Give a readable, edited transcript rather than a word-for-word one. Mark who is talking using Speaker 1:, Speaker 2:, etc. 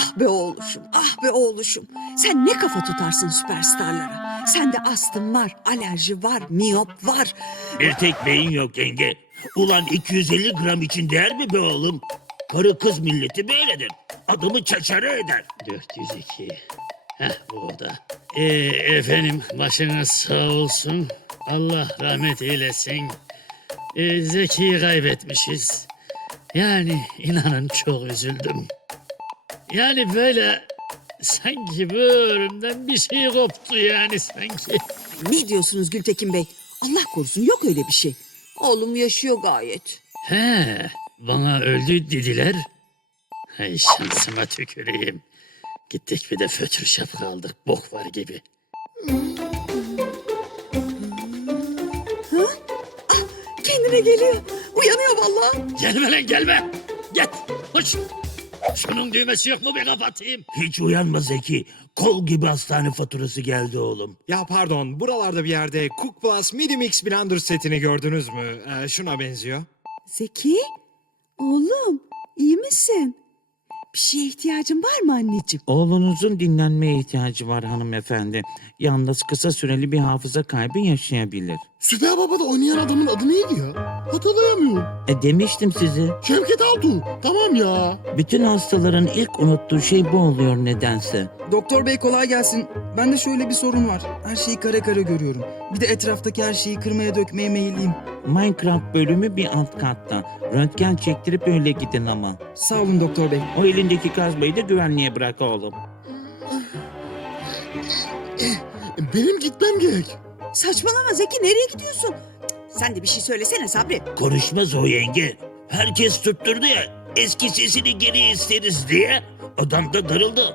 Speaker 1: Ah be oğluşum, ah be oğluşum. Sen ne kafa tutarsın süperstarlara? Sende astım var, alerji var, miyop var.
Speaker 2: Bir tek beyin yok yenge. Ulan 250 gram için değer mi be oğlum? Karı kız milleti böyledir. Adamı çaçarı eder.
Speaker 3: 402. Heh, bu o da. Efendim başınız sağ olsun. Allah rahmet eylesin. Zeki'yi kaybetmişiz. Yani inanın çok üzüldüm. Yani böyle sanki böğrümden bir şey koptu yani sanki.
Speaker 1: Ne diyorsunuz Gültekin Bey? Allah korusun yok öyle bir şey. Oğlum yaşıyor gayet.
Speaker 3: He, bana öldü dediler. Hay şansıma tüküreyim. Gittik bir de fötür şapka aldık bok var gibi.
Speaker 1: Kendine geliyor. Uyanıyor vallahi.
Speaker 3: Gelme lan gelme. Git koş. Şunun düğmesi yok mu bir kapatayım.
Speaker 2: Hiç uyanma Zeki. Kol gibi hastane faturası geldi oğlum.
Speaker 4: Ya pardon, buralarda bir yerde Cook Plus Midi Mix Blender setini gördünüz mü? Şuna benziyor.
Speaker 1: Zeki, oğlum iyi misin? Bir şeye ihtiyacın var mı anneciğim?
Speaker 5: Oğlunuzun dinlenmeye ihtiyacı var hanımefendi. Yalnız kısa süreli bir hafıza kaybı yaşayabilir.
Speaker 6: Süper Baba'da oynayan adamın adı neydi ya? Hatırlayamıyorum.
Speaker 5: Demiştim size.
Speaker 6: Şevket Altuğ. Tamam ya.
Speaker 5: Bütün hastaların ilk unuttuğu şey bu oluyor nedense.
Speaker 7: Doktor bey kolay gelsin. Bende şöyle bir sorun var. Her şeyi kare kare görüyorum. Bir de etraftaki her şeyi kırmaya dökmeye meyilliyim.
Speaker 5: Minecraft bölümü bir alt katta. Röntgen çektirip öyle gidin ama.
Speaker 7: Sağ olun doktor bey.
Speaker 5: O elindeki kazmayı da güvenliğe bırak oğlum.
Speaker 6: Benim gitmem gerek.
Speaker 1: Saçmalama Zeki nereye gidiyorsun? Cık, sen de bir şey söylesene Sabri.
Speaker 2: Konuşmaz o yenge. Herkes tutturdu ya. Eski sesini geri isteriz diye. Adam da darıldı.